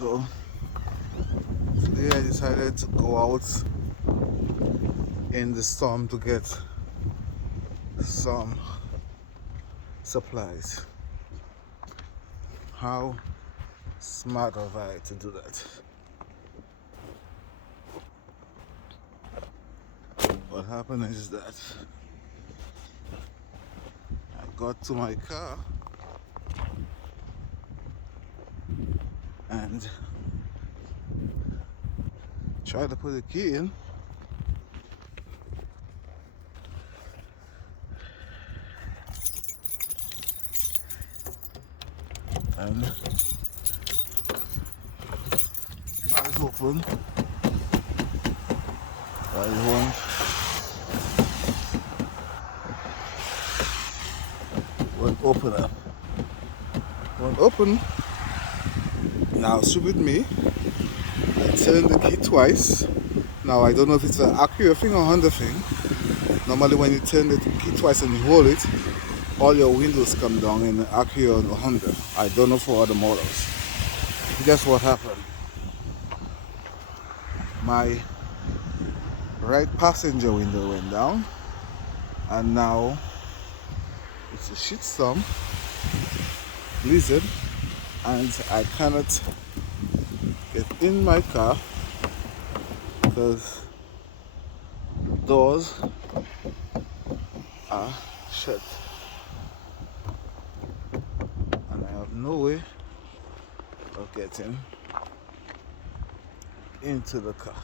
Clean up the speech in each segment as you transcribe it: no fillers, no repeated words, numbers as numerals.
So today I decided to go out in the storm to get some supplies. How smart of I to do that? What happened is that I got to my car and tried to put the key in, and eyes open. I won't open up. Won't open. Now stupid me. I turned the key twice. Now I don't know if it's an Acura thing or Honda thing. Normally when you turn the key twice and you hold it, all your windows come down in Acura or Honda. I don't know for other models. Guess what happened? My right passenger window went down, and now it's a shitstorm, blizzard, and I cannot get in my car because the doors are shut, and I have no way of getting into the car.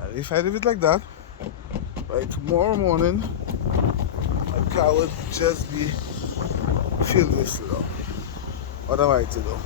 And if I leave it like that, by tomorrow morning my car would just be filled with snow. What am I to do?